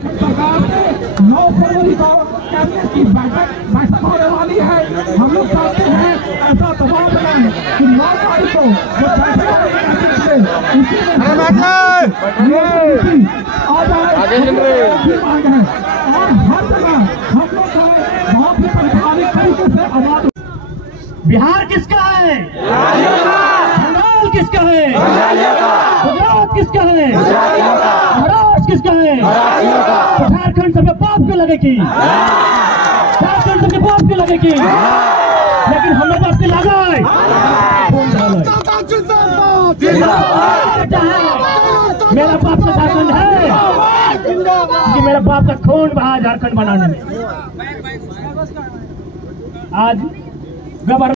सरकार ने 9 फरवरी को कैबिनेट की बैठक होने वाली है। हम लोग चाहते हैं ऐसा दबाव बनाए कि 9 तारीख को जो फैसला आ जाए मांग है। और हर जगह हम लोग को बहुत ही संवैधानिक तरीके से आवाज। बिहार किसका है? बंगाल किसका है? गुजरात किसका है? महाराष्ट्र किसका है? तो झारखंड सबके बाप को लगेगी, झारखंड सबके बाप को लगेगी। लेकिन हमें बाप की लगा है। मेरा बाप का झारखंड है कि मेरा बाप का खून बहा झारखंड बनाने में। आज गवर्नमेंट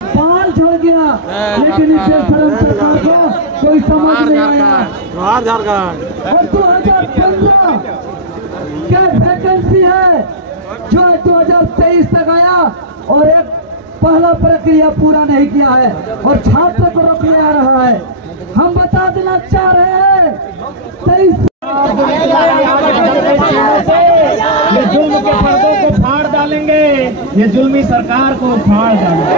पान छोड़ गया, लेकिन इसे शर्म सरकार को कोई समझ नहीं आया। और 2015 क्या वैकेंसी है जो 2023 तक आया और एक पहला प्रक्रिया पूरा नहीं किया है और छात्र को रोकने आ रहा है। हम बता देना चाह रहे हैं 23 ये जुल्म के पर्दों को फाड़ डालेंगे, ये जुल्मी सरकार को फाड़ डालेंगे।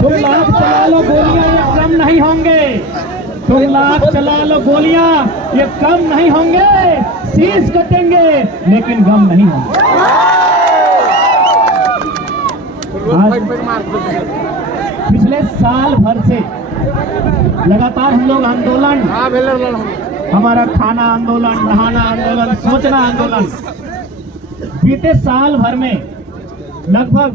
तुम लाख चला लो गोलियां, ये कम नहीं होंगे। तुम लाख चला लो गोलियां, ये कम नहीं होंगे। शीश कटेंगे लेकिन गम नहीं होंगे। पिछले साल भर से लगातार हम लोग आंदोलन, हमारा खाना आंदोलन, नहाना आंदोलन, सोचना आंदोलन, बीते साल भर में लगभग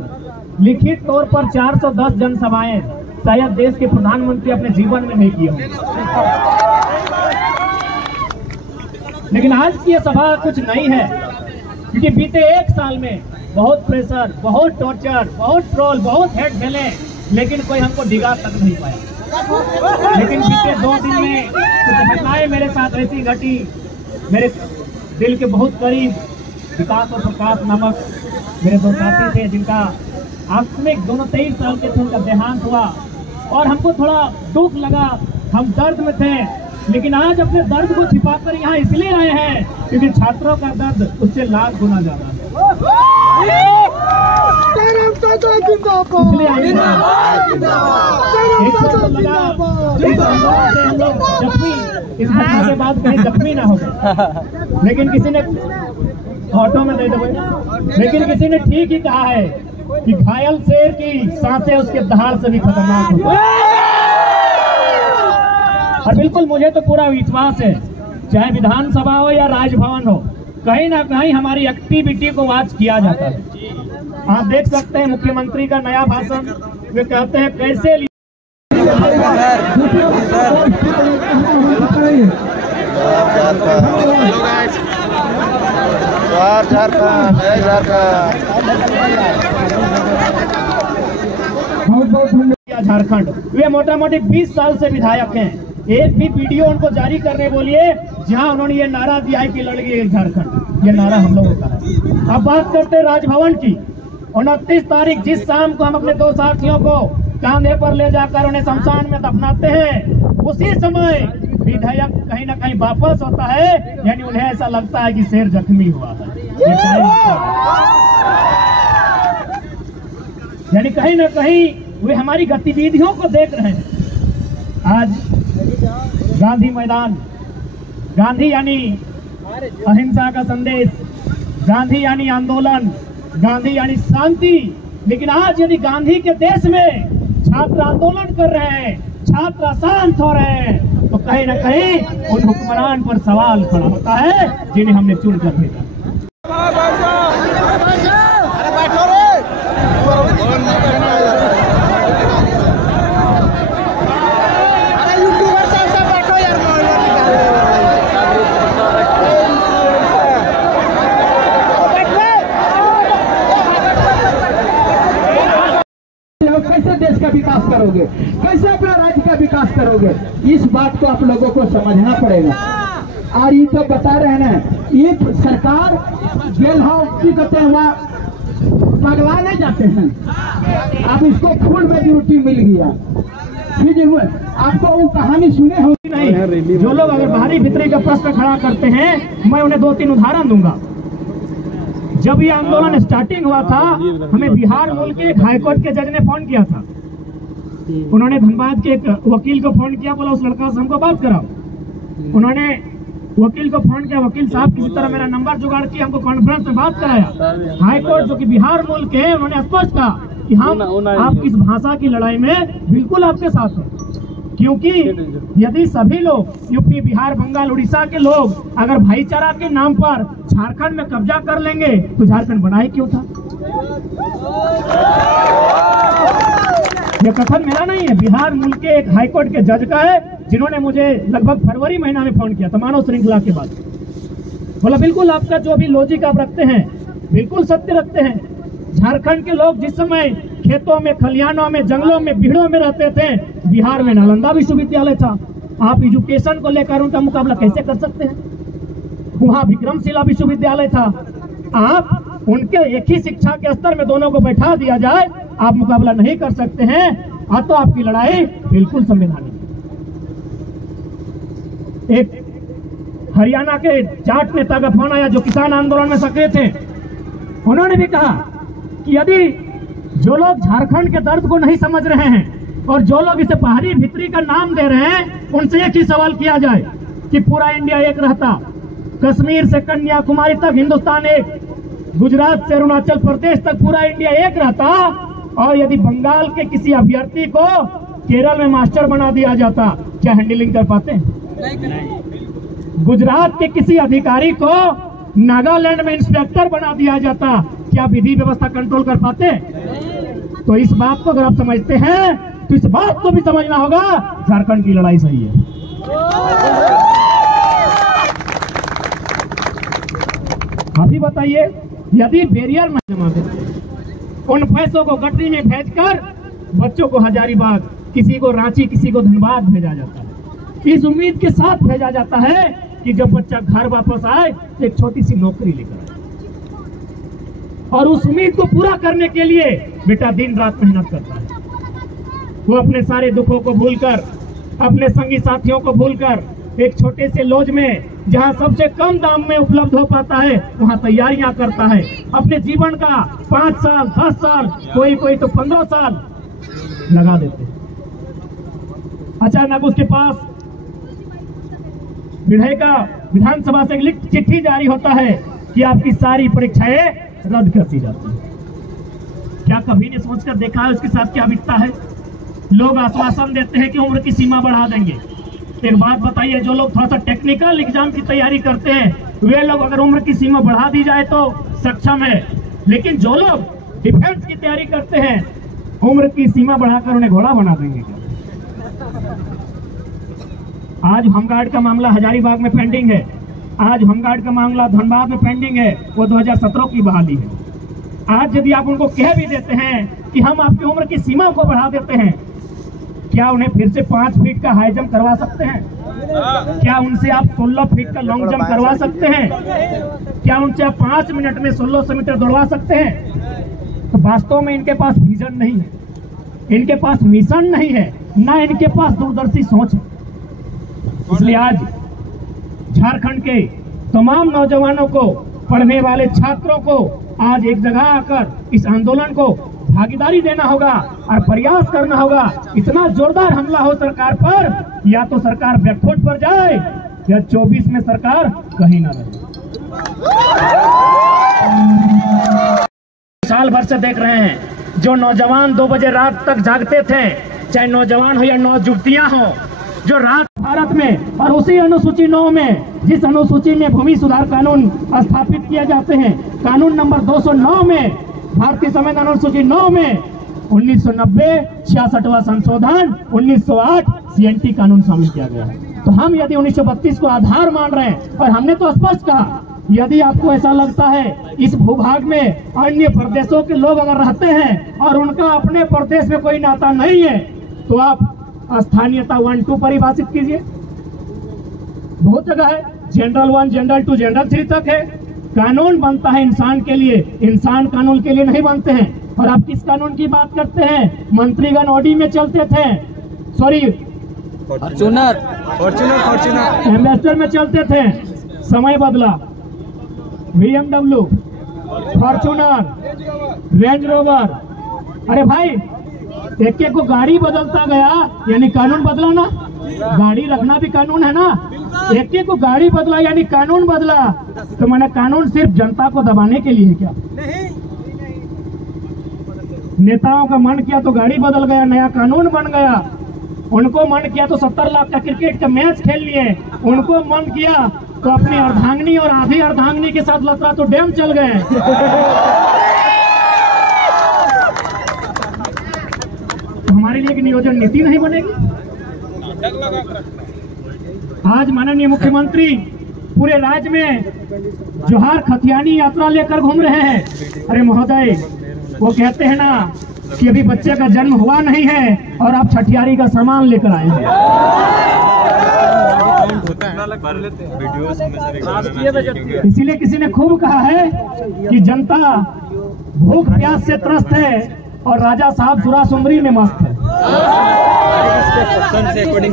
लिखित तौर पर 410 जनसभाएं शायद देश के प्रधानमंत्री अपने जीवन में नहीं किए होंगे। लेकिन आज की यह सभा कुछ नहीं है, क्योंकि बीते एक साल में बहुत प्रेशर, बहुत टॉर्चर, बहुत ट्रोल, बहुत हेट झेले, लेकिन कोई हमको डिगा तक नहीं पाया। लेकिन बीते 2 दिन में कुछ घटनाएं मेरे साथ ऐसी घटी, मेरे दिल के बहुत करीब विकास और प्रकाश नामक मेरे 2 साथी थे, जिनका आकस्मिक दोनों 23 साल के थे, उनका देहांत हुआ और हमको थोड़ा दुख लगा। हम दर्द में थे, लेकिन आज अपने दर्द को छिपाकर यहाँ इसलिए आए हैं क्योंकि छात्रों का दर्द उससे लाख गुना ज्यादा है। इसलिए आए इस घटना के बाद कहीं जख्मी ना हो गए, लेकिन किसी ने ऑटो में दे दो, लेकिन किसी ने ठीक ही कहा है कि घायल शेर की सांसें उसके दहाड़ से भी खतरनाक होती है। और बिल्कुल मुझे तो पूरा विश्वास है, चाहे विधानसभा हो या राजभवन हो, कहीं ना कहीं हमारी एक्टिविटी को वॉच किया जाता है। आप देख सकते हैं मुख्यमंत्री का नया भाषण, वे कहते हैं कैसे झारखंड। वे मोटा मोटी 20 साल से विधायक हैं। एक भी वीडियो उनको जारी करने बोलिए जहां उन्होंने ये नारा दिया है कि लड़ेंगे झारखंड। ये नारा हम लोगों का है। अब बात करते हैं राजभवन की। 29 तारीख जिस शाम को हम अपने 2 साथियों को कांधे पर ले जाकर उन्हें शमशान में दफनाते हैं, उसी समय विधायक कहीं ना कहीं वापस होता है, यानी उन्हें ऐसा लगता है कि शेर जख्मी हुआ है। यानी कहीं ना कहीं वे हमारी गतिविधियों को देख रहे हैं। आज गांधी मैदान, गांधी यानी अहिंसा का संदेश, गांधी यानी आंदोलन, गांधी यानी शांति। लेकिन आज यदि गांधी के देश में छात्र आंदोलन कर रहे हैं, छात्र अशांत हो रहे हैं, तो कहीं ना कहीं उन हुक्मरान पर सवाल खड़ा होता है जिन्हें हमने चुन कर भेजा। कैसे देश का विकास करोगे, कैसे अपना राज्य का विकास करोगे? इस बात को आप लोगों को समझना पड़ेगा। और ये तो बता रहे हैं ना, ये सरकार जेल हाउस की कहते हैं वहाँ पगलाने जाते हैं, अब इसको फुल मेजोरिटी मिल गया। आपको वो कहानी सुने हो नहीं? जो लोग अगर बाहरी भीतरी का प्रश्न खड़ा करते हैं, मैं उन्हें 2-3 उदाहरण दूंगा। जब ये आंदोलन स्टार्टिंग हुआ था, हमें बिहार मूल के एक हाईकोर्ट के जज ने फोन किया था। उन्होंने धनबाद के एक वकील को फोन किया, बोला उस लड़का से हमको बात कराओ। उन्होंने वकील को फोन किया, वकील साहब किसी तरह मेरा नंबर जुगाड़ किया, हमको कॉन्फ्रेंस में बात कराया। हाईकोर्ट जो कि बिहार मूल के, उन्होंने स्पष्ट कहा कि हम आप किस भाषा की लड़ाई में बिल्कुल आपके साथ हैं, क्योंकि यदि सभी लोग यूपी, बिहार, बंगाल, उड़ीसा के लोग अगर भाईचारा के नाम पर झारखंड में कब्जा कर लेंगे तो झारखंड बना ही क्यों था? यह कथन मेरा नहीं है, बिहार मूल के एक हाईकोर्ट के जज का है, जिन्होंने मुझे लगभग फरवरी महीना में फोन किया था मानव श्रृंखला के बाद। बोला बिल्कुल आपका जो भी लॉजिक आप रखते हैं बिल्कुल सत्य रखते हैं। झारखंड के लोग जिस समय खेतों में, खलिहानों में, जंगलों में, बिहड़ों में रहते थे, बिहार में नालंदा विश्वविद्यालय था। आप एजुकेशन को लेकर उनका मुकाबला कैसे कर सकते हैं? वहां विक्रमशिला विश्वविद्यालय था। आप उनके एक ही शिक्षा के स्तर में दोनों को बैठा दिया जाए, आप मुकाबला नहीं कर सकते हैं, तो आपकी लड़ाई बिल्कुल संवैधानिक। एक हरियाणा के जाट नेता का फोन आया जो किसान आंदोलन में सक्रिय थे। उन्होंने भी कहा कि यदि जो लोग झारखंड के दर्द को नहीं समझ रहे हैं और जो लोग इसे बाहरी भीतरी का नाम दे रहे हैं, उनसे एक ही सवाल किया जाए कि पूरा इंडिया एक रहता, कश्मीर से कन्याकुमारी तक हिंदुस्तान एक, गुजरात से अरुणाचल प्रदेश तक पूरा इंडिया एक रहता, और यदि बंगाल के किसी अभ्यर्थी को केरल में मास्टर बना दिया जाता, क्या हैंडलिंग कर पाते? गुजरात के किसी अधिकारी को नागालैंड में इंस्पेक्टर बना दिया जाता, क्या विधि व्यवस्था कंट्रोल कर पाते? तो इस बात को अगर आप समझते हैं तो इस बात को भी समझना होगा, झारखंड की लड़ाई सही है। आप ही बताइए, यदि बैरियर में जमा देते, उन पैसों को गठरी में भेजकर बच्चों को हजारीबाग, किसी को रांची, किसी को धनबाद भेजा जाता है, इस उम्मीद के साथ भेजा जाता है कि जब बच्चा घर वापस आए तो एक छोटी सी नौकरी लेकर आए, और उस उम्मीद को पूरा करने के लिए बेटा दिन रात मेहनत करता है। वो अपने सारे दुखों को भूलकर, अपने संगी साथियों को भूलकर, एक छोटे से लॉज में जहां सबसे कम दाम में उपलब्ध हो पाता है वहां तैयारियां करता है। अपने जीवन का 5 साल, 10 साल, कोई तो 15 साल लगा देते हैं। अचानक उसके पास विधानसभा से लिखित चिट्ठी जारी होता है कि आपकी सारी परीक्षाएं रद्द कर दी जाती है। क्या कभी ने सोचकर देखा है उसके साथ क्या बीतता है? लोग आश्वासन देते हैं कि उम्र की सीमा बढ़ा देंगे। एक बात बताइए, जो लोग थोड़ा सा टेक्निकल एग्जाम की तैयारी करते हैं वे लोग अगर उम्र की सीमा बढ़ा दी जाए तो सक्षम है, लेकिन जो लोग डिफेंस की तैयारी करते हैं उम्र की सीमा बढ़ाकर उन्हें घोड़ा बना देंगे। आज होमगार्ड का मामला हजारीबाग में पेंडिंग है, आज होमगार्ड का मामला धनबाद में पेंडिंग है, वो 2017 की बहाली है। आज यदि आप उनको कह भी देते हैं कि हम आपकी उम्र की सीमा को बढ़ा देते हैं, क्या उन्हें फिर से 5 फीट का हाई जंप करवा सकते हैं? क्या उनसे आप 16 फीट का लॉन्ग जंप करवा सकते हैं? क्या उनसे आप 5 मिनट में 1600 मीटर दौड़वा सकते हैं? तो वास्तव में इनके पास विजन नहीं है, इनके पास मिशन नहीं है, ना इनके पास दूरदर्शी सोच है। इसलिए आज झारखंड के तमाम नौजवानों को, पढ़ने वाले छात्रों को आज एक जगह आकर इस आंदोलन को भागीदारी देना होगा और प्रयास करना होगा। इतना जोरदार हमला हो सरकार पर, या तो सरकार बैकफुट पर जाए या 24 में सरकार कहीं ना रहे। साल भर से देख रहे हैं, जो नौजवान 2 बजे रात तक जागते थे, चाहे नौजवान हो या नौजुवतियां हो, जो रात भारत में और उसी अनुसूची 9 में, जिस अनुसूची में भूमि सुधार कानून स्थापित किए जाते हैं, कानून नंबर 209 में, भारतीय संविधान अनुसूची 9 में 1990 66वां संशोधन, 1908 CNT कानून शामिल किया गया है। तो हम यदि 1932 को आधार मान रहे हैं, और हमने तो स्पष्ट कहा यदि आपको ऐसा लगता है इस भूभाग में अन्य प्रदेशों के लोग अगर रहते हैं और उनका अपने प्रदेश में कोई नाता नहीं है, तो आप स्थानीयता 1-2 परिभाषित कीजिए। बहुत जगह है, जनरल 1, जनरल 2, जनरल 3 तक है। कानून बनता है इंसान के लिए, इंसान कानून के लिए नहीं बनते हैं। और आप किस कानून की बात करते हैं? मंत्रीगण ऑडी में चलते थे, सॉरी फॉर्च्यूनर एम्बेसडर में चलते थे, समय बदला, BMW, फॉर्च्यूनर, रेंज रोवर। अरे भाई, एक एक को गाड़ी बदलता गया, यानी कानून बदला ना। गाड़ी रखना भी कानून है ना। एक एक को गाड़ी बदला यानी कानून बदला। तो मैंने कानून सिर्फ जनता को दबाने के लिए है क्या? नेताओं का मन किया तो गाड़ी बदल गया, नया कानून बन गया। उनको मन किया तो 70 लाख का क्रिकेट का मैच खेल लिए। उनको मन किया तो अपनी अर्धांगिनी और आधी अर्धांगिनी के साथ लतरा तो डैम चल गए। तो हमारे लिए एक नियोजन नीति नहीं बनेगी? आज माननीय मुख्यमंत्री पूरे राज्य में जोहार खतियानी यात्रा लेकर घूम रहे हैं। अरे महोदय, वो कहते हैं ना कि अभी बच्चे का जन्म हुआ नहीं है और आप छठियारी का सामान लेकर आए हैं। इसीलिए किसी ने खूब कहा है कि जनता भूख प्यास से त्रस्त है और राजा साहब सुरा सुमरी में मस्त है।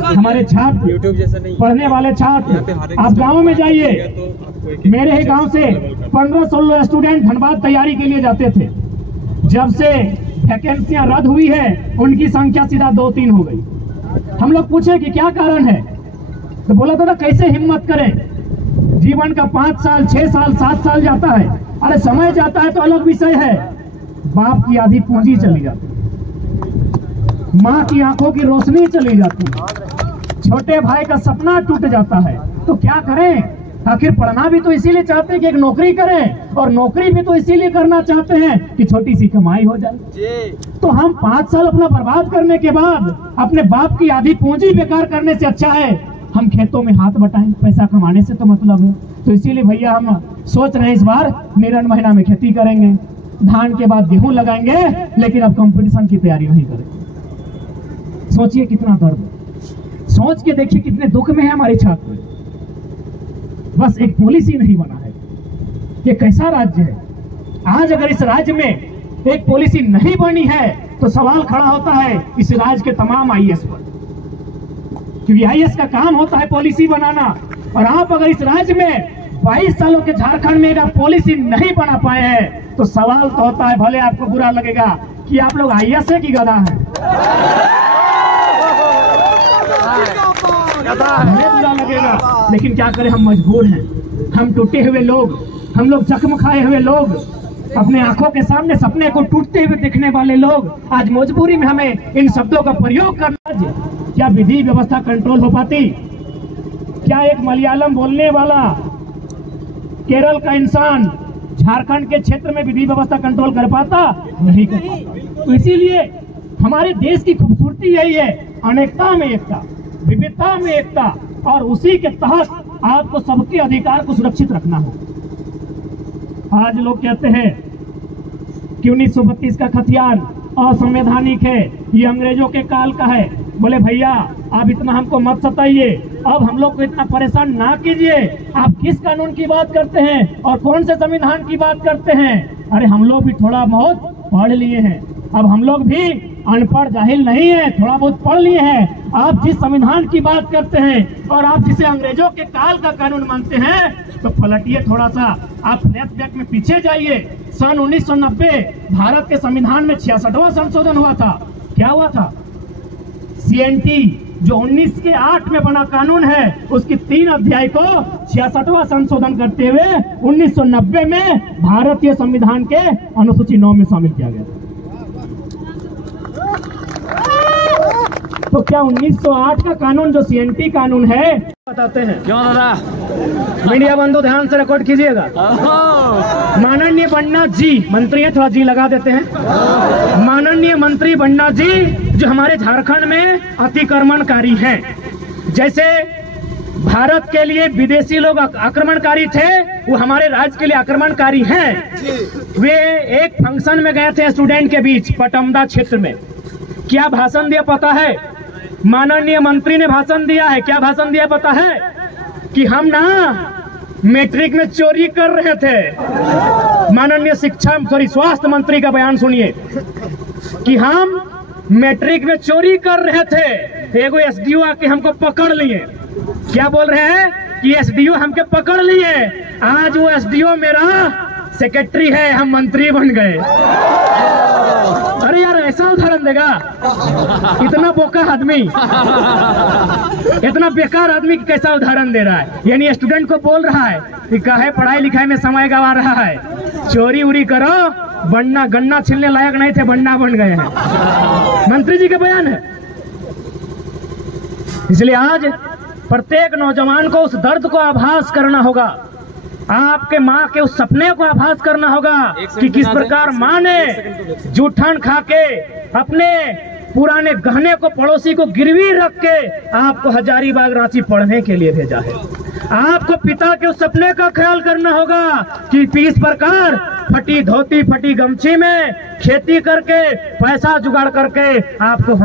हमारे छात्र, पढ़ने वाले छात्र, आप गांव में जाइए। मेरे ही गांव से 15-16 स्टूडेंट धनबाद तैयारी के लिए जाते थे। जब से वैकेंसियां रद्द हुई है, उनकी संख्या सीधा 2-3 हो गई। हम लोग पूछे कि क्या कारण है, तो बोला था कैसे हिम्मत करें। जीवन का 5 साल, 6 साल, 7 साल जाता है। अरे समय जाता है तो अलग विषय है, बाप की आधी पूंजी चली जाती है, माँ की आंखों की रोशनी चली जाती है, छोटे भाई का सपना टूट जाता है। तो क्या करें? आखिर पढ़ना भी तो इसीलिए चाहते हैं कि एक नौकरी करें, और नौकरी भी तो इसीलिए करना चाहते हैं कि छोटी सी कमाई हो जाए। तो हम 5 साल अपना बर्बाद करने के बाद अपने बाप की आधी पूंजी बेकार करने से अच्छा है हम खेतों में हाथ बटाएं। पैसा कमाने से तो मतलब है। तो इसीलिए भैया हम सोच रहे हैं इस बार निरन महीना में खेती करेंगे, धान के बाद गेहूं लगाएंगे, लेकिन अब कंपटीशन की तैयारी नहीं करेंगे। सोचिए कितना दर्द, सोच के देखिए कितने दुख में है हमारे छात्र। बस एक पॉलिसी नहीं बना है। ये कैसा राज्य है? आज अगर इस राज्य में एक पॉलिसी नहीं बनी है तो सवाल खड़ा होता है इस राज्य के तमाम IAS पर, क्योंकि IAS का काम होता है पॉलिसी बनाना। और आप अगर इस राज्य में 22 सालों के झारखंड में अगर पॉलिसी नहीं बना पाए हैं तो सवाल तो होता है, भले आपको बुरा लगेगा, कि आप लोग IAS है कि गधा है? बुरा लगेगा, लेकिन क्या करें, हम मजबूर हैं। हम टूटे हुए लोग, हम लोग जख्म खाए हुए लोग, अपने आंखों के सामने सपने को टूटते हुए देखने वाले लोग, आज मजबूरी में हमें इन शब्दों का प्रयोग करना। क्या विधि व्यवस्था कंट्रोल हो पाती? क्या एक मलयालम बोलने वाला केरल का इंसान झारखंड के क्षेत्र में विधि व्यवस्था कंट्रोल कर पाता? नहीं कर पाता। तो इसीलिए हमारे देश की खूबसूरती यही है, अनेकता में एकता, विविधता में एकता, और उसी के तहत आपको सबके अधिकार को सुरक्षित रखना हो। आज लोग कहते हैं कि 1932 का खतियान असंवैधानिक है, ये अंग्रेजों के काल का है। बोले भैया आप इतना हमको मत सताइए, अब हम लोग को इतना परेशान ना कीजिए। आप किस कानून की बात करते हैं और कौन से संविधान की बात करते हैं? अरे हम लोग भी थोड़ा बहुत पढ़ लिए हैं, अब हम लोग भी अनपढ़ जाहिल नहीं है, थोड़ा बहुत पढ़ लिए हैं। आप जिस संविधान की बात करते हैं और आप जिसे अंग्रेजों के काल का कानून मानते हैं, तो पलटिए थोड़ा सा, आप फ्लैशबैक में पीछे जाइए। सन 1990 भारत के संविधान में 66वां संशोधन हुआ था। क्या हुआ था? CNT जो 1908 में बना कानून है, उसकी 3 अध्याय को 66वां संशोधन करते हुए 1990 में भारतीय संविधान के अनुसूची 9 में शामिल किया गया। तो क्या 1908 का कानून जो CNT कानून है, बताते हैं क्यों दादा? मीडिया बंधु ध्यान से रिकॉर्ड कीजिएगा। माननीय बन्ना जी मंत्री है, थोड़ा जी लगा देते हैं। माननीय मंत्री बन्ना जी जो हमारे झारखंड में अतिक्रमणकारी हैं, जैसे भारत के लिए विदेशी लोग आक्रमणकारी थे, वो हमारे राज्य के लिए आक्रमणकारी हैं। वे एक फंक्शन में गए थे स्टूडेंट के बीच पटमदा क्षेत्र में। क्या भाषण दिया पता है? माननीय मंत्री ने भाषण दिया है। क्या भाषण दिया पता है? कि हम ना मैट्रिक में चोरी कर रहे थे। माननीय स्वास्थ्य मंत्री का बयान सुनिए कि हम मैट्रिक में चोरी कर रहे थे। एगो एसडीओ आके हमको पकड़ लिए। क्या बोल रहे हैं? कि एसडीओ हमके पकड़ लिए। आज वो एसडीओ मेरा सेक्रेटरी है, हम मंत्री बन गए। अरे यार, ऐसा उदाहरण देगा? इतना बोका आदमी, इतना बेकार आदमी कैसा उदाहरण दे रहा है? यानी स्टूडेंट को बोल रहा है कि काहे पढ़ाई लिखाई में समय गवा रहा है, चोरी उरी करो, बनना गन्ना छिलने लायक नहीं थे, बनना बन गए हैं। मंत्री जी का बयान है। इसलिए आज प्रत्येक नौजवान को उस दर्द को आभास करना होगा, आपके माँ के उस सपने को आभास करना होगा कि किस प्रकार माँ ने जूठन खा के अपने पुराने गहने को पड़ोसी को गिरवी रख के आपको हजारीबाग रांची पढ़ने के लिए भेजा है। आपको पिता के उस सपने का ख्याल करना होगा कि इस प्रकार फटी धोती फटी गमछी में खेती करके पैसा जुगाड़ करके आपको